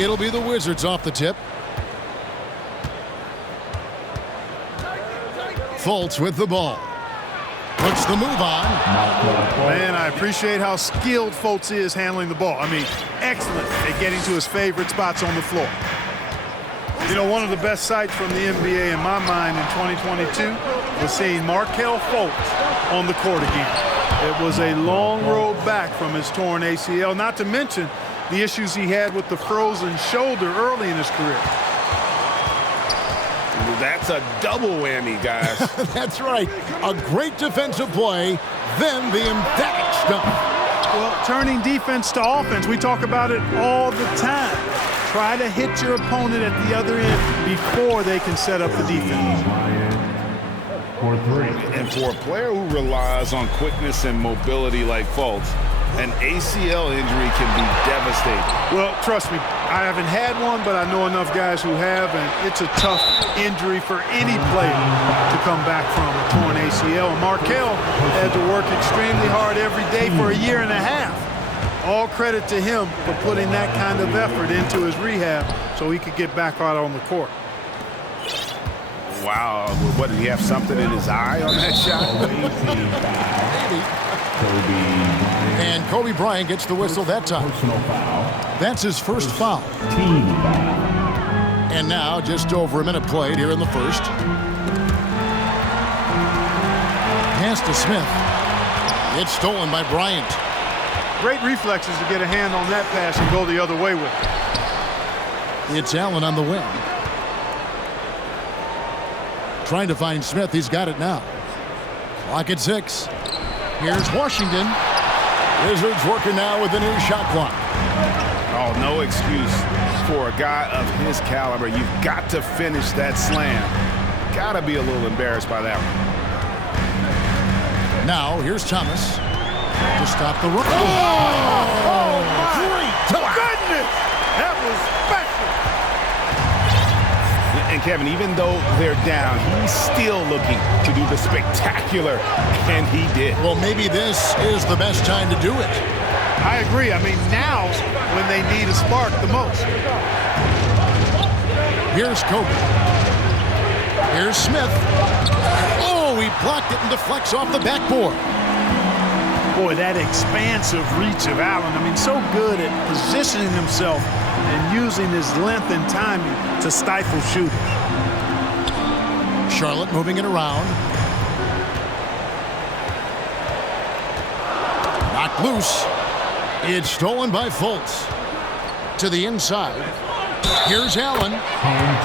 It'll be the Wizards off the tip. Fultz with the ball. Puts the move on. Man, I appreciate how skilled Fultz is handling the ball. I mean, excellent at getting to his favorite spots on the floor. You know, one of the best sights from the NBA in my mind in 2022 was seeing Markelle Fultz on the court again. It was a long road back from his torn ACL, not to mention the issues he had with the frozen shoulder early in his career. That's a double whammy, guys. That's right. A great defensive play, then the emphatic stuff. Well, turning defense to offense, we talk about it all the time. Try to hit your opponent at the other end before they can set up the defense. And for a player who relies on quickness and mobility like Fultz, an ACL injury can be devastating. Well, trust me, I haven't had one, but I know enough guys who have, and it's a tough injury for any player to come back from a torn ACL. And Markelle had to work extremely hard every day for a year and a half. All credit to him for putting that kind of effort into his rehab so he could get back out on the court. Wow, what, did he have something in his eye on that shot? And Kobe Bryant gets the whistle that time. That's his first foul. And now just over a minute played here in the first. Pass to Smith. It's stolen by Bryant. Great reflexes to get a hand on that pass and go the other way with it. It's Allen on the wing. Trying to find Smith. He's got it now. Clock at 6. Here's Washington. Wizards working now with the new shot clock. Oh, no excuse for a guy of his caliber. You've got to finish that slam. Got to be a little embarrassed by that one. Now, here's Thomas to stop the run. Oh, my goodness! That was special. And Kevin, even though they're down, he's still looking to do the spectacular, and he did. Well, maybe this is the best time to do it. I agree. I mean, now's when they need a spark the most. Here's Kobe. Here's Smith. Oh, he blocked it and deflects off the backboard. Boy, that expansive reach of Allen. I mean, so good at positioning himself and using his length and timing to stifle shooting. Charlotte moving it around. Knocked loose. It's stolen by Fultz. To the inside. Here's Allen.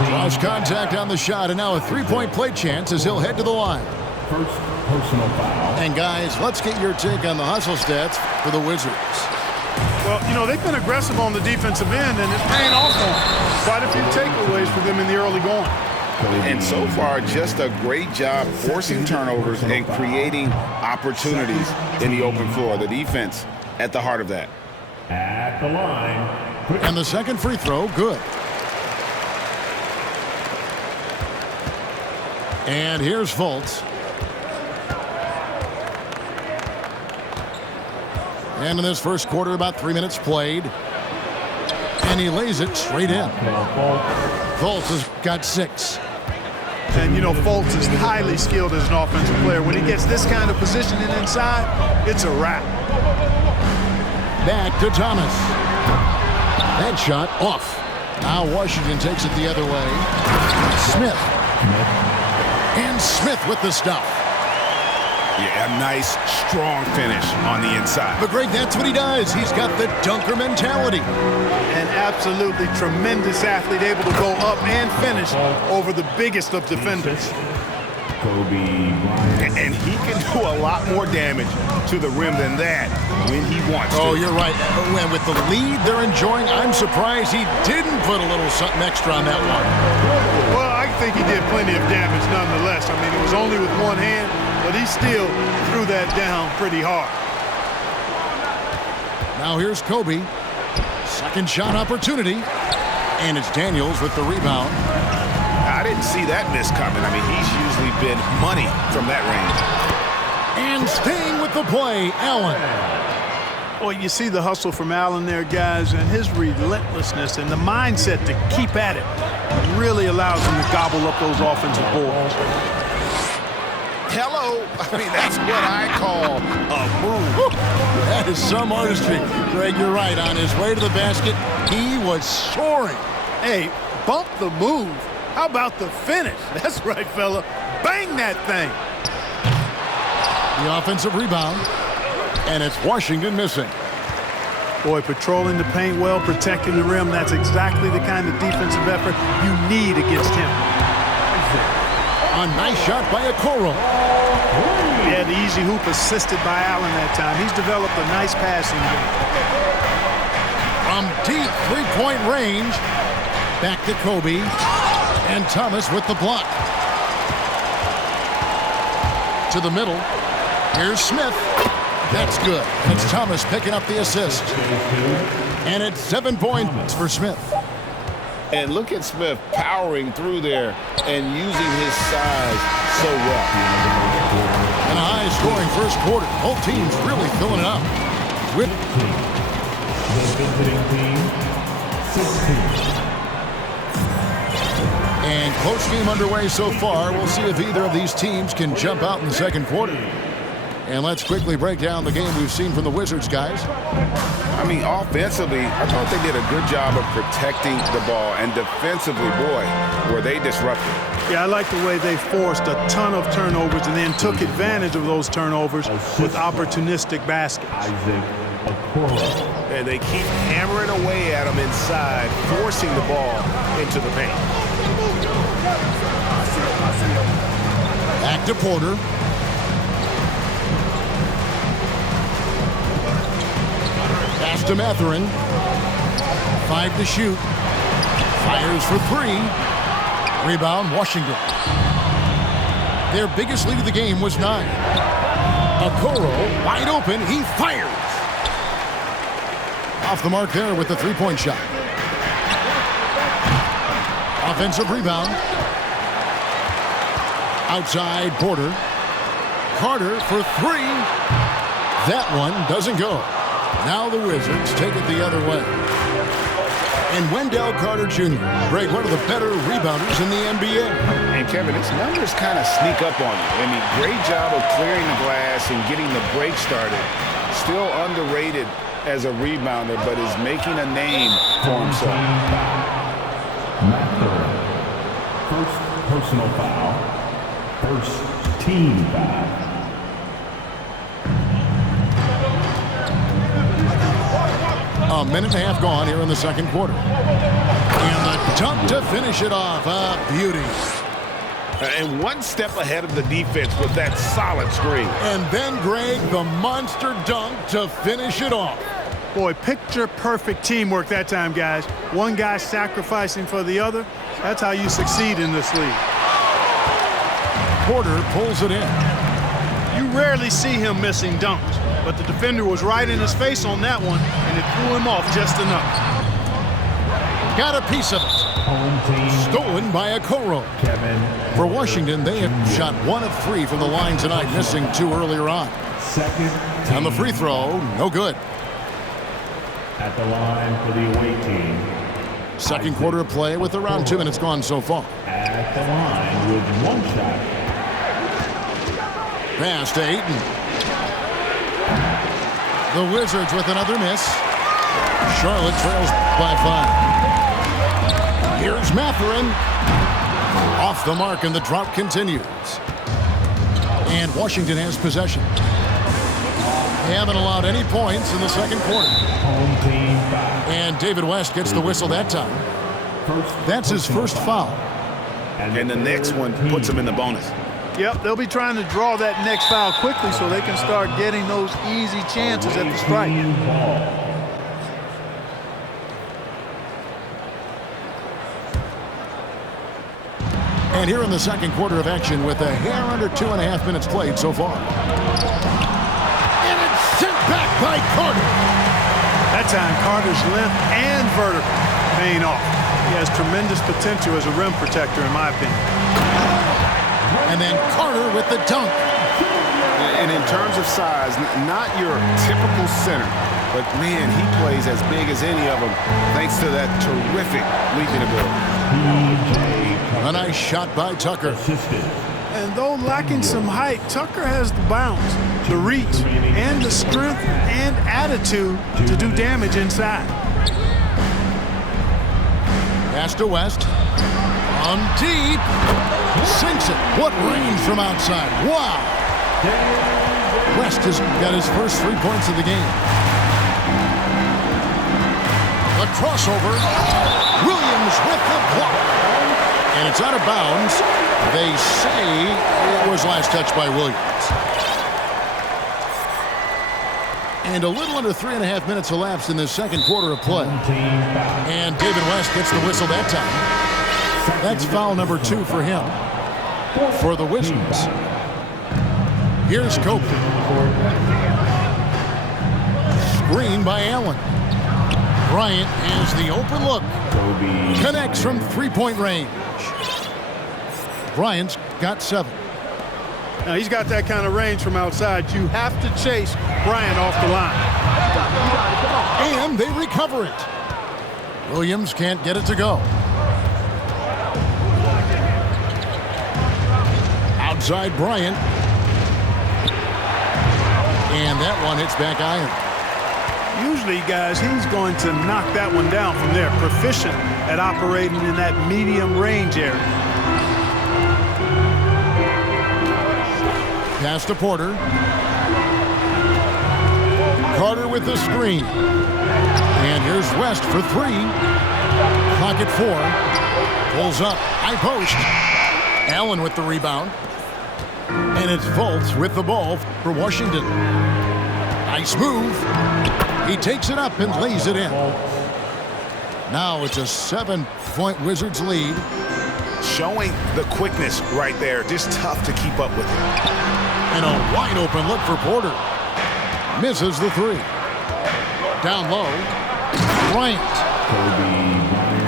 Draws contact on the shot, and now a three-point play chance as he'll head to the line. First personal foul. And guys, let's get your take on the hustle stats for the Wizards. Well, you know, they've been aggressive on the defensive end, and it's paying off on them. Quite a few takeaways for them in the early going. And so far, just a great job forcing turnovers and creating opportunities in the open floor. The defense at the heart of that. At the line. And the second free throw, good. And here's Fultz. And in this first quarter, about 3 minutes played. And he lays it straight in. Fultz has got 6. And, you know, Fultz is highly skilled as an offensive player. When he gets this kind of positioning inside, it's a wrap. Back to Thomas. That shot off. Now Washington takes it the other way. Smith. And Smith with the stuff. Yeah, a nice, strong finish on the inside. But Greg, that's what he does. He's got the dunker mentality. An absolutely tremendous athlete, able to go up and finish over the biggest of defenders. And he can do a lot more damage to the rim than that when he wants to. Oh, you're right. And with the lead they're enjoying, I'm surprised he didn't put a little something extra on that one. Well, I think he did plenty of damage nonetheless. I mean, it was only with one hand, but he still threw that down pretty hard. Now here's Kobe. Second shot opportunity. And it's Daniels with the rebound. I didn't see that miss coming. I mean, he's usually been money from that range. And staying with the play, Allen. Well, you see the hustle from Allen there, guys, and his relentlessness and the mindset to keep at it really allows him to gobble up those offensive boards. Hello. I mean, that's what I call a move. That is some artistry. Greg, you're right. On his way to the basket, he was soaring. Hey, bump the move. How about the finish? That's right, fella. Bang that thing. The offensive rebound, and it's Washington missing. Boy, patrolling the paint well, protecting the rim, that's exactly the kind of defensive effort you need against him. A nice shot by Okoro. Yeah, the easy hoop assisted by Allen that time. He's developed a nice passing game. From deep three-point range, back to Kobe, and Thomas with the block. To the middle, here's Smith. That's good. And it's Thomas picking up the assist. And it's 7 points for Smith. And look at Smith powering through there and using his size so well. And a high-scoring first quarter. Both teams really filling it up. With The visiting team, 16. and close game underway so far. We'll see if either of these teams can jump out in the second quarter. And let's quickly break down the game we've seen from the Wizards, guys. I mean, offensively, I thought they did a good job of protecting the ball. And defensively, boy, were they disruptive. Yeah, I like the way they forced a ton of turnovers and then took advantage of those turnovers with opportunistic baskets. And they keep hammering away at them inside, forcing the ball into the paint. Back to Porter. Pass to Mathurin. 5 to shoot. Fires for 3. Rebound, Washington. Their biggest lead of the game was 9. Okoro, wide open, he fires. Off the mark there with the three-point shot. Offensive rebound. Outside, Porter. Carter for 3. That one doesn't go. Now the Wizards take it the other way. And Wendell Carter Jr., Greg, one of the better rebounders in the NBA. And Kevin, his numbers kind of sneak up on you. I mean, great job of clearing the glass and getting the break started. Still underrated as a rebounder, but is making a name for himself. First personal foul. First team foul. A minute and a half gone here in the second quarter. And the dunk to finish it off. A beauty. And one step ahead of the defense with that solid screen. And then, Greg, the monster dunk to finish it off. Boy, picture-perfect teamwork that time, guys. One guy sacrificing for the other. That's how you succeed in this league. Porter pulls it in. You rarely see him missing dunks, but the defender was right in his face on that one, and it threw him off just enough. Got a piece of it. Home team. Stolen by Okoro. Kevin. For Washington, they have shot 1 of 3 from the line tonight, missing 2 earlier on. Second team. And the free throw, no good. At the line for the away team. Second quarter of play with around 2 minutes gone so far. At the line with 1 shot. Pass to Ayton. The Wizards with another miss. Charlotte trails by 5. Here's Mathurin. Off the mark, and the drought continues. And Washington has possession. They haven't allowed any points in the second quarter. Home team foul. And David West gets the whistle that time. That's his first foul. And the next one puts him in the bonus. Yep, they'll be trying to draw that next foul quickly so they can start getting those easy chances at the strike. And here in the second quarter of action with a hair under 2.5 minutes played so far. And it's sent back by Carter. That time, Carter's length and vertical paying off. He has tremendous potential as a rim protector, in my opinion. And then Carter with the dunk. And in terms of size, not your typical center, but man, he plays as big as any of them thanks to that terrific leaping ability. A nice shot by Tucker. And though lacking some height, Tucker has the bounce, the reach, and the strength and attitude to do damage inside. Pass to West. On deep. Sinks it. What range from outside. Wow. West has got his first 3 points of the game. The crossover. Williams with the block. And it's out of bounds. They say it was last touched by Williams. And a little under 3.5 minutes elapsed in the second quarter of play. And David West gets the whistle that time. That's foul number 2 for him. For the Wizards. Here's Kobe. Screen by Allen. Bryant has the open look. Connects from three-point range. Bryant's got 7. Now, he's got that kind of range from outside. You have to chase Bryant off the line. And they recover it. Williams can't get it to go. Outside Bryant. And that one hits back iron. Usually, guys, he's going to knock that one down from there. Proficient at operating in that medium range area. Pass to Porter. Carter with the screen. And here's West for 3. Clock at 4. Pulls up. High post. Allen with the rebound. And it's Fultz with the ball for Washington. Nice move. He takes it up and lays it in. Now it's a 7-point Wizards lead. Showing the quickness right there. Just tough to keep up with it. And a wide open look for Porter. Misses the 3. Down low. Bryant.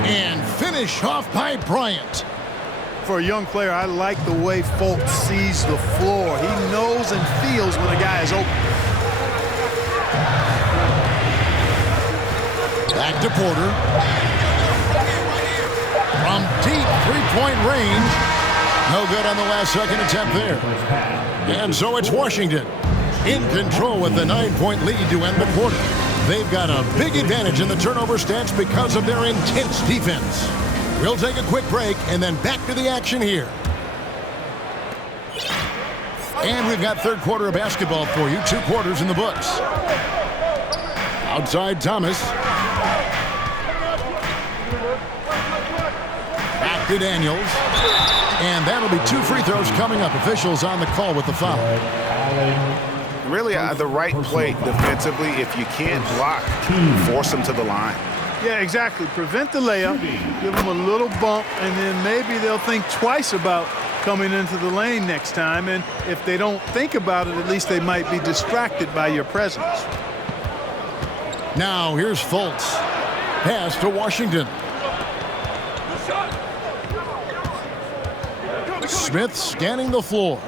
And finish off by Bryant. For a young player, I like the way Fultz sees the floor. He knows and feels when a guy is open. Back to Porter. From deep three-point range. No good on the last second attempt there. And so it's Washington in control with the 9-point lead to end the quarter. They've got a big advantage in the turnover stats because of their intense defense. We'll take a quick break and then back to the action here. And we've got third quarter of basketball for you. 2 quarters in the books. Outside Thomas. Back to Daniels. And that'll be 2 free throws coming up. Officials on the call with the foul. Really the right play defensively. If you can't block, force them to the line. Yeah, exactly. Prevent the layup, give them a little bump, and then maybe they'll think twice about coming into the lane next time. And if they don't think about it, at least they might be distracted by your presence. Now here's Fultz. Pass to Washington. Smith scanning the floor.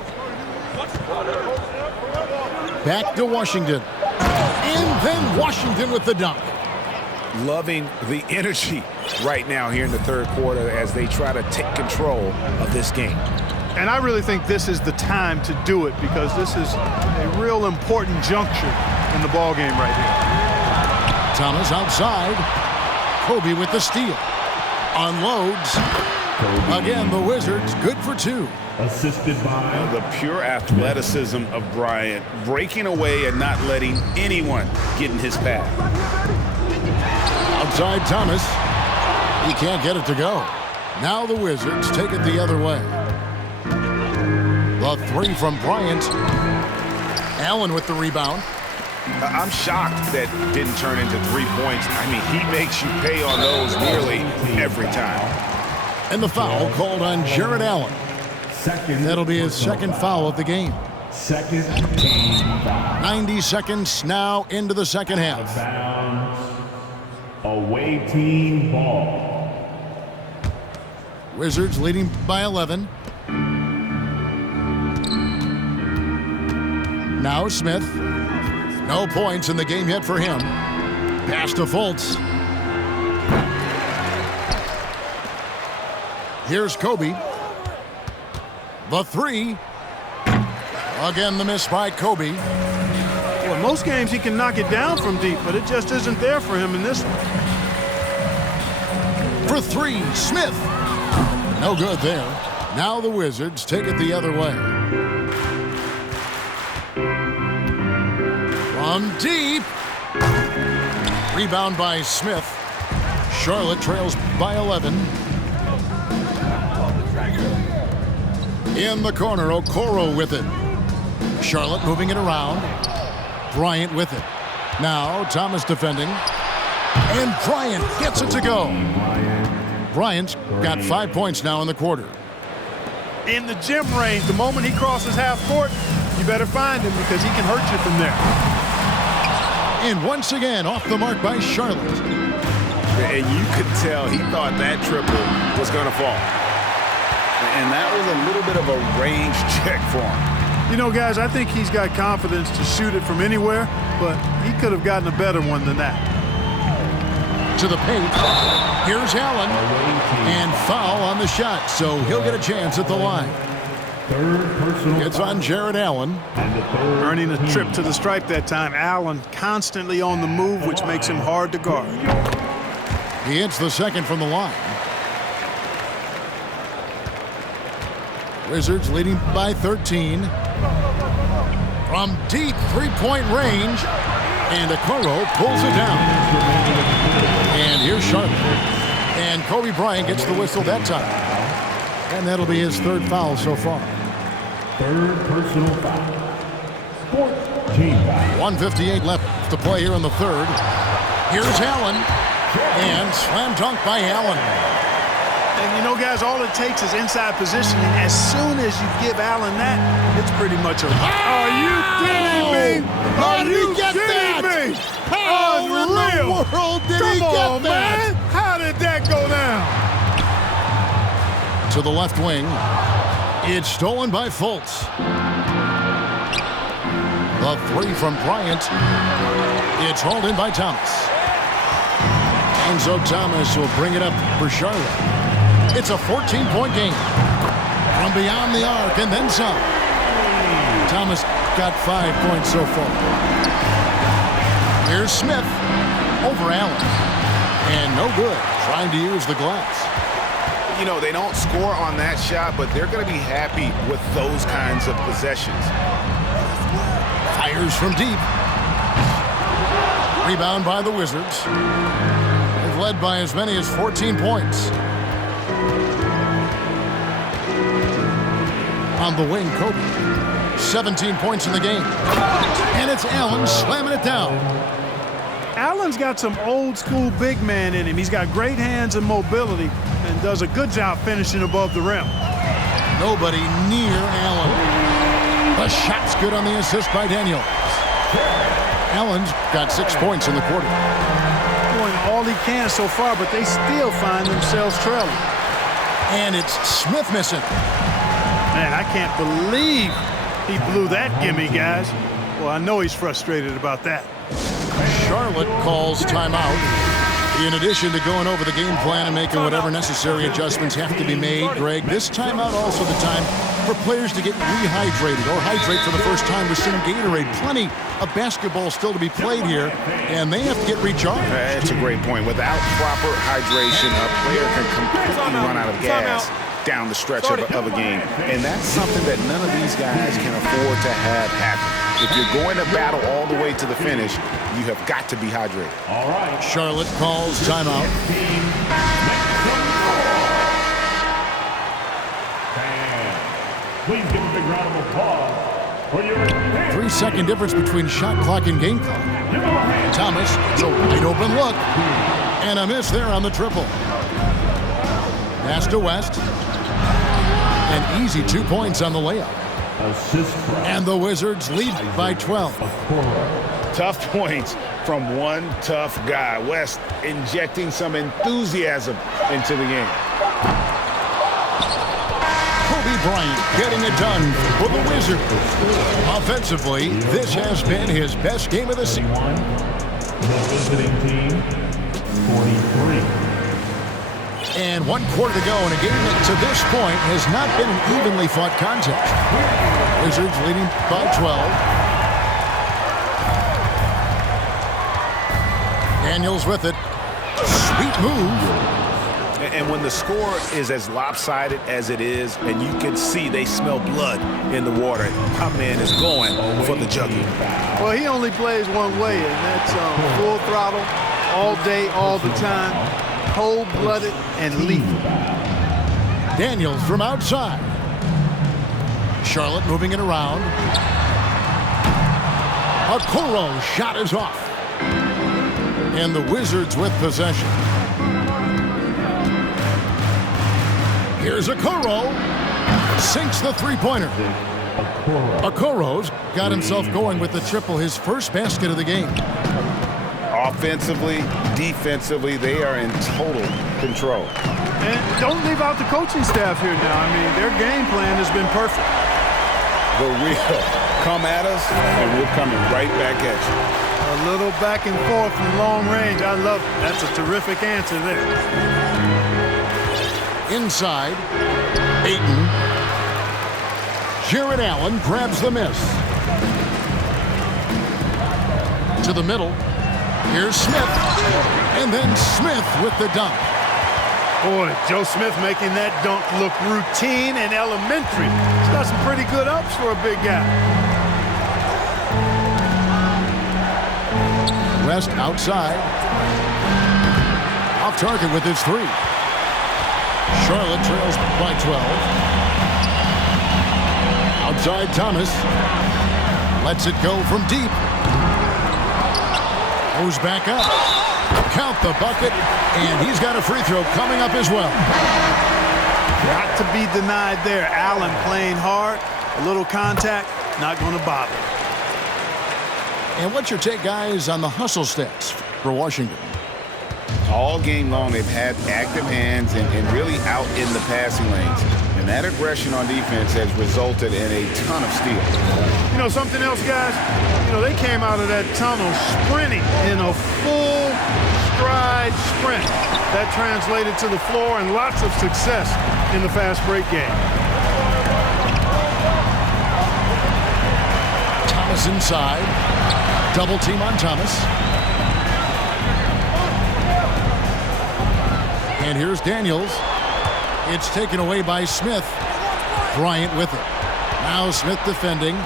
Back to Washington. And then Washington with the dunk. Loving the energy right now here in the third quarter as they try to take control of this game. And I really think this is the time to do it because this is a real important juncture in the ball game right here. Thomas outside. Kobe with the steal. Unloads. Again, the Wizards good for 2. Assisted by the pure athleticism of Bryant, breaking away and not letting anyone get in his path. Outside Thomas. He can't get it to go. Now the Wizards take it the other way. The 3 from Bryant. Allen with the rebound. I'm shocked that didn't turn into 3 points. I mean, he makes you pay on those nearly every time. And the foul called on Jared Allen. That'll be his second foul of the game. Second team foul. 90 seconds now into the second half. Away team ball. Wizards leading by 11. Now Smith. No points in the game yet for him. Pass to Fultz. Here's Kobe. The three. Again, the miss by Kobe. Well, in most games, he can knock it down from deep, but it just isn't there for him in this one. For three, Smith. No good there. Now the Wizards take it the other way. From deep. Rebound by Smith. Charlotte trails by 11. In the corner, Okoro with it. Charlotte moving it around. Bryant with it. Now Thomas defending. And Bryant gets it to go. Bryant's got 5 points now in the quarter. In the gym range, the moment he crosses half court, you better find him because he can hurt you from there. And once again, off the mark by Charlotte. And you could tell he thought that triple was going to fall. And that was a little bit of a range check for him. You know, guys, I think he's got confidence to shoot it from anywhere, but he could have gotten a better one than that. To the paint. Here's Allen. And foul on the shot, so he'll get a chance at the line. It's on Jared Allen. Earning a trip to the stripe that time. Allen constantly on the move, which makes him hard to guard. He hits the second from the line. Wizards leading by 13. From deep three-point range. And Okoro pulls it down. And here's Charlotte. And Kobe Bryant gets the whistle that time. And that'll be his third foul so far. Third personal foul. Fourth team foul. 1:58 left to play here in the third. Here's Allen. And slam dunk by Allen. And you know, guys, all it takes is inside positioning. As soon as you give Allen that, it's pretty much over. Are you kidding me? How did he get that? How in the world did he get that? Man. How did that go down? To the left wing. It's stolen by Fultz. The three from Bryant. It's hauled in by Thomas. Enzo Thomas will bring it up for Charlotte. It's a 14-point game. From beyond the arc and then some. Thomas got 5 points so far. Here's Smith over Allen. And no good. Trying to use the glass. You know, they don't score on that shot, but they're going to be happy with those kinds of possessions. Fires from deep. Rebound by the Wizards. They've led by as many as 14 points. On the wing, Kobe. 17 points in the game. And it's Allen slamming it down. Allen's got some old school big man in him. He's got great hands and mobility and does a good job finishing above the rim. Nobody near Allen. The shot's good on the assist by Daniel. Allen's got 6 points in the quarter. Doing all he can so far, but they still find themselves trailing. And it's Smith missing. Man, I can't believe he blew that gimme, guys. Well, I know he's frustrated about that. Charlotte calls timeout. In addition to going over the game plan and making whatever necessary adjustments have to be made, Greg, this timeout also the time for players to get rehydrated or hydrate for the first time with some Gatorade. Plenty of basketball still to be played here, and they have to get recharged. That's a great point. Without proper hydration, a player can completely run out of gas down the stretch of a game. And that's something that none of these guys can afford to have happen. If you're going to battle all the way to the finish, you have got to be hydrated. All right. Charlotte calls timeout. Please give a big round of applause for your 3-second difference between shot clock and game clock. Thomas, it's a wide open look. And a miss there on the triple. Pass to West. An easy 2 points on the layup. assist. And the Wizards lead by 12. Tough points from one tough guy. West injecting some enthusiasm into the game. Kobe Bryant getting it done for the Wizards. Offensively, this has been his best game of the season. The visiting team, 43. And 1 quarter to go in a game that to this point has not been an evenly fought contest. Wizards leading by 12. Daniels with it. Sweet move. And when the score is as lopsided as it is, and you can see they smell blood in the water, my man is going for the jugular. Well, he only plays one way, and that's full throttle, all day, all the time, cold-blooded and lethal. Daniels from outside. Charlotte moving it around. Okoro's shot is off. And the Wizards with possession. Here's Okoro. Sinks the three-pointer. Okoro's got himself going with the triple, his first basket of the game. Offensively, defensively, they are in total control. And don't leave out the coaching staff here now. I mean, their game plan has been perfect. The real come at us, and we're coming right back at you. A little back and forth from long range. I love it. That's a terrific answer there. Inside, Ayton. Jared Allen grabs the miss. To the middle. Here's Smith. And then Smith with the dunk. Boy, Joe Smith making that dunk look routine and elementary. He's got some pretty good ups for a big guy. West outside. Off target with his three. Charlotte trails by 12. Outside Thomas. Lets it go from deep. Goes back up. Count the bucket. And he's got a free throw coming up as well. Not to be denied there. Allen playing hard. A little contact. Not going to bother. And what's your take, guys, on the hustle stats for Washington? All game long, they've had active hands and really out in the passing lanes. And that aggression on defense has resulted in a ton of steals. You know, something else, guys? You know, they came out of that tunnel sprinting in a full stride sprint. That translated to the floor and lots of success in the fast break game. Thomas inside. Double team on Thomas. And here's Daniels. It's taken away by Smith. Bryant with it. Now Smith defending.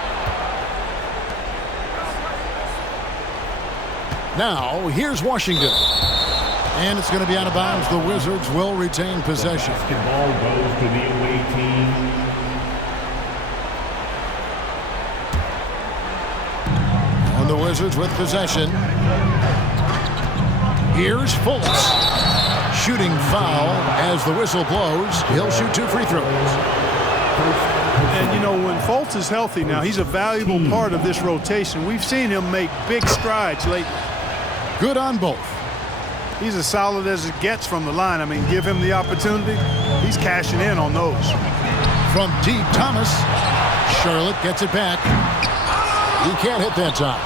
Now here's Washington. And it's going to be out of bounds. The Wizards will retain possession. The basketball goes to the away team. And the Wizards with possession. Here's Fultz. Shooting foul as the whistle blows. He'll shoot 2 free throws. And, you know, when Fultz is healthy now, he's a valuable part of this rotation. We've seen him make big strides lately. Good on both. He's as solid as it gets from the line. I mean, give him the opportunity. He's cashing in on those. From deep, Thomas. Charlotte gets it back. He can't hit that time.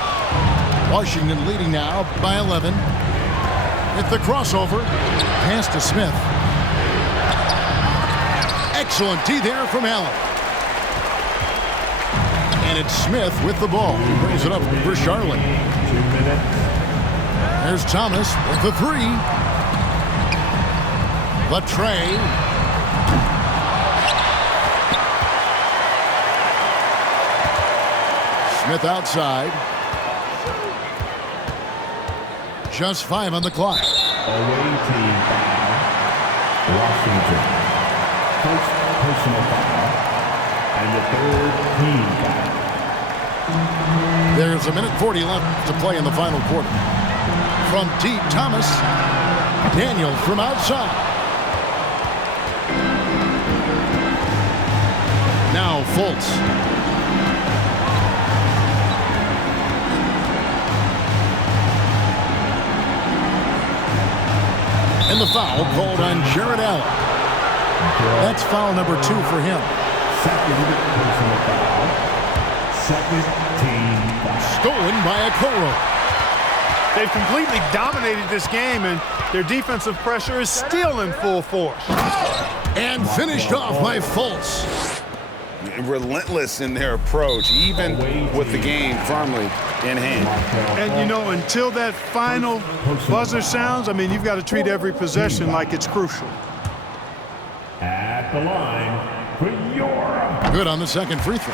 Washington leading now by 11. With the crossover. Pass to Smith. Excellent D there from Allen. And it's Smith with the ball. He brings it up for Charlotte. 2 minutes. There's Thomas with the three. The tray. Smith outside. Just 5 on the clock. Away team foul. Washington. First personal foul. And the third team foul. There's 1:40 left to play in the final quarter. From deep, Thomas. Daniel from outside. Now Fultz. And the foul called on Jared Allen. That's foul number 2 for him. Second personal foul. Second team foul. Stolen by Okoro. They've completely dominated this game, and their defensive pressure is still in full force. And finished off by Fultz. Relentless in their approach, even with the game firmly in hand. And, you know, until that final buzzer sounds, I mean, you've got to treat every possession like it's crucial. At the line for your... Good on the second free throw.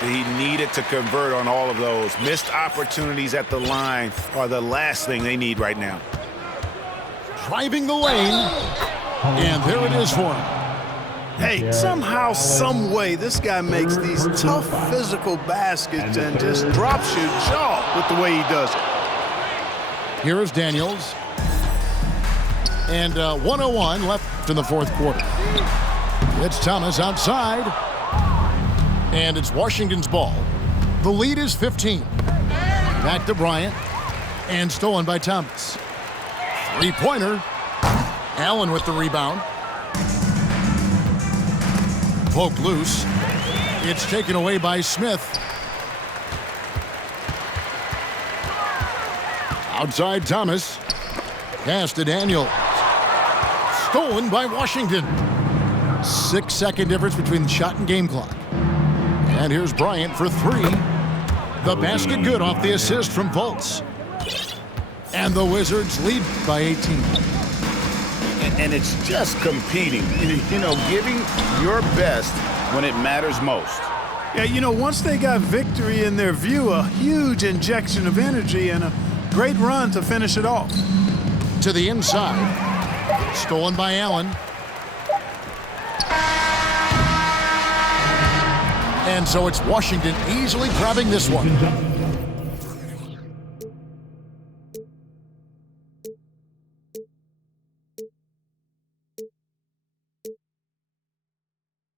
He needed to convert on all of those. Missed opportunities at the line are the last thing they need right now. Driving the lane. And there it is for him. Hey, somehow, some way, this guy makes these tough physical baskets and just drops your jaw with the way he does it. Here is Daniels. And 1:01 left in the fourth quarter. It's Thomas outside. And it's Washington's ball. The lead is 15. Back to Bryant. And stolen by Thomas. Three-pointer. Allen with the rebound. Poked loose. It's taken away by Smith. Outside Thomas. Pass to Daniel. Stolen by Washington. 6-second difference between the shot and game clock. And here's Bryant for three. The basket good off the assist from Fultz. And the Wizards lead by 18. And it's just competing, you know, giving your best when it matters most. Yeah, you know, once they got victory in their view, a huge injection of energy and a great run to finish it off. To the inside. Stolen by Allen. And so it's Washington easily grabbing this one.